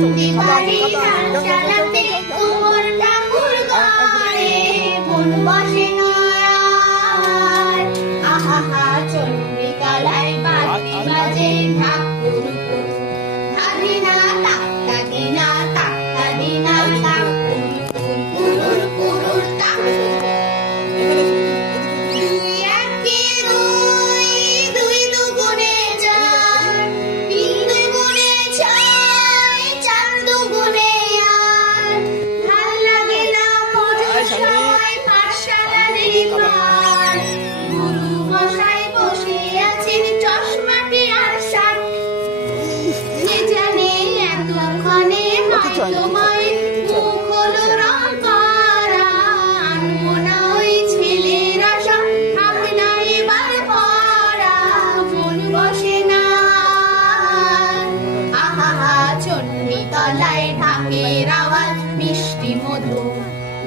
বন্দি বাড়ি গান চালাতে কুমোর ঠাকুর গায়ে মন বসে না আর। আহা চন্দ্রিকালায় বাতি বাজে ঠাকুর ধাদিনা তাক্কা দিনা তাক্কা দিনা ঠাকুর কুরুর কুরুর তাক। দুই একে দুই, দুই দুগুণে চার, তিন দুগুণে ছয়, চার দুগুণে আট। ভাল লাগে না মজার সময় পাঠশালারই ঘর। গুরু মশাই বসে আছেন চশমাটি আর শার্ট। কে জানে এতক্ষণে হয়তো মায়ের মুখ হলো রং করা। আনবো না ওই ছেলের আশা, থাক না এবার পড়া, মন বসে না। আহা চণ্ডীতলায় ঢাকের আওয়াজ মিষ্টি মধু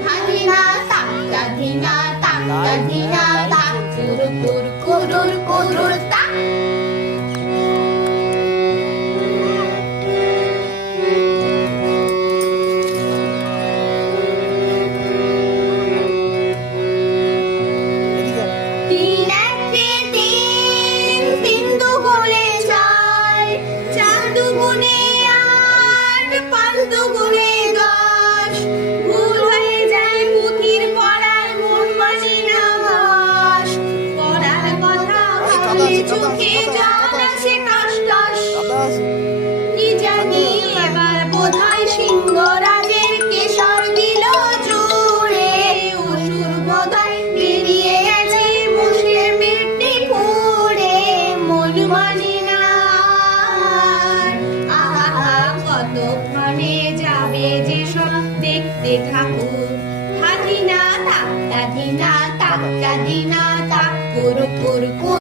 ধাদিনা তাক্কা ধিনা তাক্কা ধিনা তাক কুরুর কুরুর কুরুর তাক। তিন একে তিন, তিন দুগুণে ছয়, চার দুগুণে আট, পাঁচ দুগুণে দশ। ভুল হয়ে যায় পুঁথির পড়ার মন বসে না বস। পড়ার কথা ভাবলে চোখে জল আসে টস টস। কি জানি এবার বোধহয় সিংহরাজের কেশর দিল জুড়ে। অসুর বোধহয় বেরিয়ে গেছে বসে পেটে পুড়ে, মন মানে না আর। আহা কতক্ষণে যাবে যে সব দেখতে ঠাকুর ধাদিনা তাক্কা ধিনা তাক্কা ধিনা তাক কুরুর কুরুর।